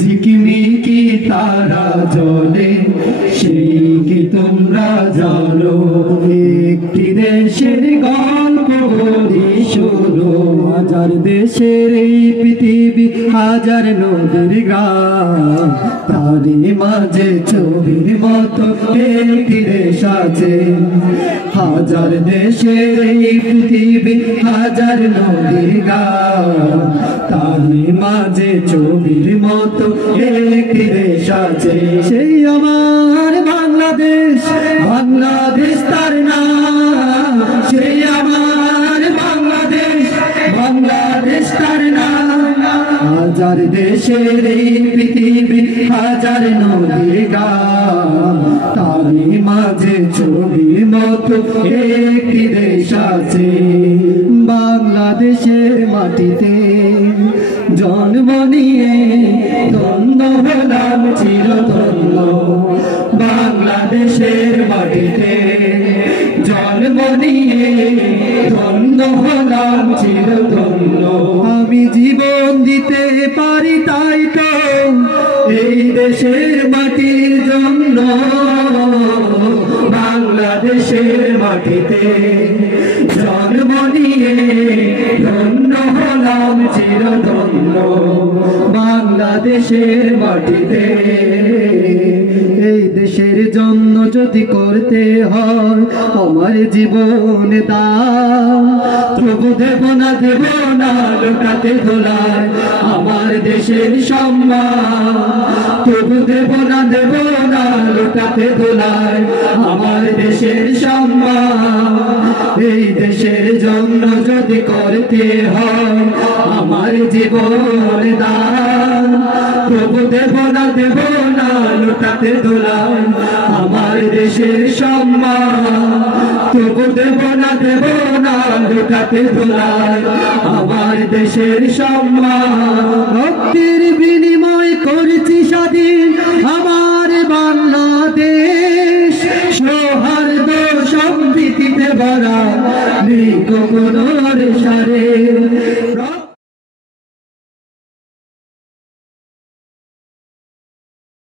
ঝিকিমিকি তারা জ্বলে সেই কি তোমরা জানো, একটি দেশের গল্প বলি শোনো। হাজার দেশের এই পৃথিবী, হাজার নদীর গ্রাম, তারই মাঝে ছবির মতো একটি দেশ আছে। হাজার দেশের এই পৃথিবী, হাজার নদীর গ্রাম, তারই মাঝে ছবির মতো একটি দেশ আছে। সেই আমার বাংলাদেশ, বাংলাদেশ তার নাম। সেই আমার বাংলাদেশ, বাংলাদেশ তার নাম। হাজার দেশের এই পৃথিবী, হাজার নদীর গ্রাম, তারই মাঝে ছবির মতো একটি দেশ আছে। বাংলাদেশের মাটিতে জন্ম নিয়ে ধন্য হলাম চিরধন্য। বাংলাদেশের মাটিতে জন্ম নিয়ে ধন্য হলাম চিরধন্য। আমি জীবন দিতে পারি তাই তো এই দেশের মাটির জন্য। বাংলাদেশের মাটিতে জন্ম নিয়ে ধন্য হলাম চিরধন্য। বাংলাদেশের মাটিতে এই দেশের জন্য যদি করতে হয় আমার জীবন দান, তবু দেব না লোটাতে ধোলায় আমার দেশের সম্মান। তবু দেব না লোটাতে ধোলায় আমার দেশের সম্মান। এই দেশের জন্য যদি করতে হয় আমার জীবন দান, তবু দেব না লোটাতে ধোলায় আমার দেশের সম্মান। তবু দেব না লোটাতে ধোলায় আমার দেশের সম্মান। রক্তের বিনিময় করেছি স্বাধীন আমার বাংলাদেশ। সৌহার্দ্য সম্প্রীতিতে ভরা নেই কোনো সারে।